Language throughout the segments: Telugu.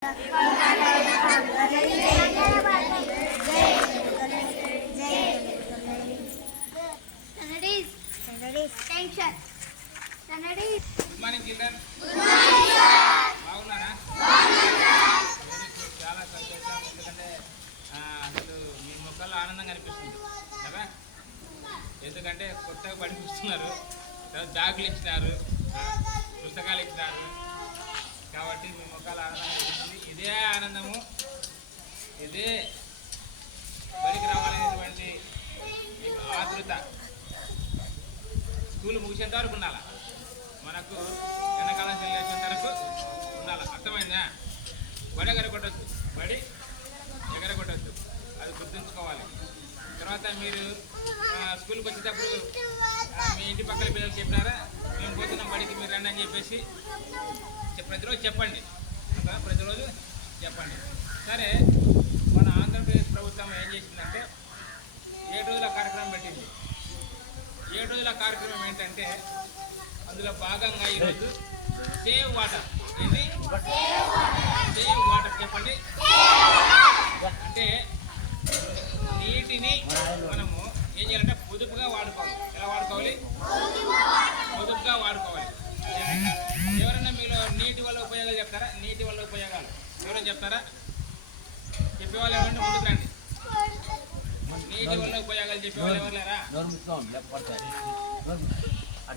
మార్నింగ్ చిల్డ్రన్ బాగున్నారా? చాలా సంతోషం. ఎందుకంటే అసలు మీ ముఖాల్లో ఆనందం కనిపిస్తుంది కదా. ఎందుకంటే కొత్తగా പഠിపిస్తున్నారు, బ్యాగులు ఇచ్చినారు, పుస్తకాలు ఇచ్చినారు కాబట్టి మీ ముఖాలు ఆనందం కనిపిస్తుంది. ఇదే ఆనందము, ఇదే బడికి రావాలనేటువంటి మీకు ఆతృత స్కూల్ ముగిసేంత వరకు ఉండాలి. మనకు ఎండాకాలం చెల్లేసేంత వరకు ఉండాలి. అర్థమైందా? బడి ఎగరగొట్టద్దు, బడి ఎగరగొట్టద్దు, అది గుర్తుంచుకోవాలి. తర్వాత మీరు స్కూల్కి వచ్చేటప్పుడు మీ ఇంటి పక్కన పిల్లలు చెప్పినారా మేము పోతున్నాం బడికి మీరు రండి అని చెప్పేసి ప్రతిరోజు చెప్పండి. ప్రతిరోజు చెప్పండి. సరే, మన ఆంధ్రప్రదేశ్ ప్రభుత్వం ఏం చేసిందంటే 7 రోజుల కార్యక్రమం పెట్టింది. 7 రోజుల కార్యక్రమం ఏంటంటే అందులో భాగంగా ఈరోజు సేవ్ వాటర్. ఏంటి సేవ్ వాటర్ చెప్పండి. అంటే నీటిని మనము ఏం చేయాలంటే పొదుపుగా వాడుకోవాలి. ఎలా వాడుకోవాలి? పొదుపుగా వాడుకోవాలి. ఎవరైనా మీలో నీటి వల్ల ఉపయోగాలు చెప్తారా? నీటి వల్ల ఉపయోగాలు ఎవరైనా చెప్తారా? చెప్పేవాళ్ళు ఎవరంటే ముందుకు రండి. నీటి వల్ల ఉపయోగాలు చెప్పేవాళ్ళు ఎవరు లేరా?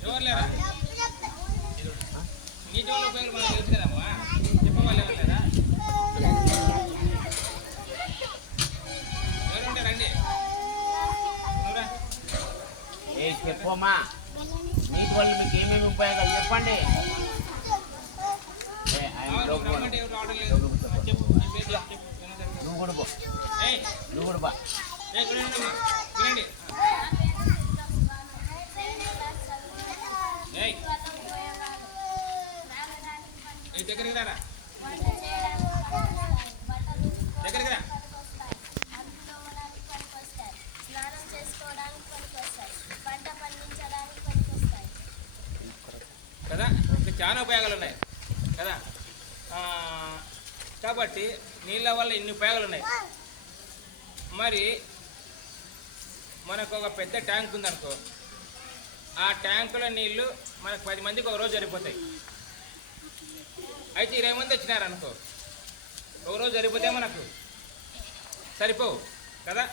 ఎవరు లేరా? నీటి వల్ల ఉపయోగాలు మనకు తెలుసు కదమ్మా, చెప్పేవాళ్ళు ఎవరు లేరా? ఎవరుంటే రండి. చెప్పమ్మా, నీటి వల్ల మీకు ఏమేమి ఉపయోగాలు చెప్పండి. నువ్వు కూడా బా, నువ్వు కూడా బా. దగ్గరికి రారా, దగ్గరికి రా. కదా, ఇంకా చాలా ఉపయోగాలు ఉన్నాయి కదా. కాబట్టి నీళ్ళ వల్ల ఇన్ని ఉపయోగాలు ఉన్నాయి. మరి మనకు ఒక పెద్ద ట్యాంక్ ఉందనుకో, ఆ ట్యాంకులో నీళ్లు మనకు 10 మందికి ఒక రోజు సరిపోతాయి. అయితే 20 మంది వచ్చినారనుకో, ఒక రోజు సరిపోతే మనకు సరిపోవు కదా.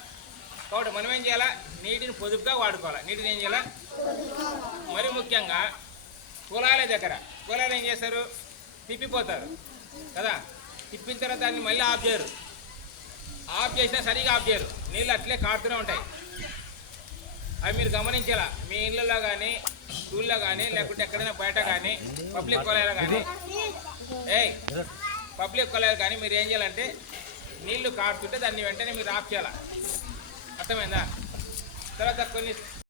కాబట్టి మనం ఏం చేయాలా? నీటిని పొదుపుగా వాడుకోవాలి. నీటిని ఏం చేయాలా? మరి ముఖ్యంగా కుళాయిల దగ్గర, కుళాయిలు ఏం చేస్తారు? తిప్పిపోతారు కదా. తిప్పిన తర్వాత దాన్ని మళ్ళీ ఆఫ్ చేయరు. ఆఫ్ చేసినా సరిగా ఆఫ్ చేయరు, నీళ్ళు అట్లే కారుతూనే ఉంటాయి. అవి మీరు గమనించాలా. మీ ఇళ్ళలో కానీ, స్కూల్లో కానీ, లేకుంటే ఎక్కడైనా బయట కానీ, పబ్లిక్ కుళాయిలు కానీ, పబ్లిక్ కుళాయిలు కానీ మీరు ఏం చేయాలంటే నీళ్లు కారుతుంటే దాన్ని వెంటనే మీరు ఆఫ్ చేయాలి. అర్థమైందా? తర్వాత కొన్ని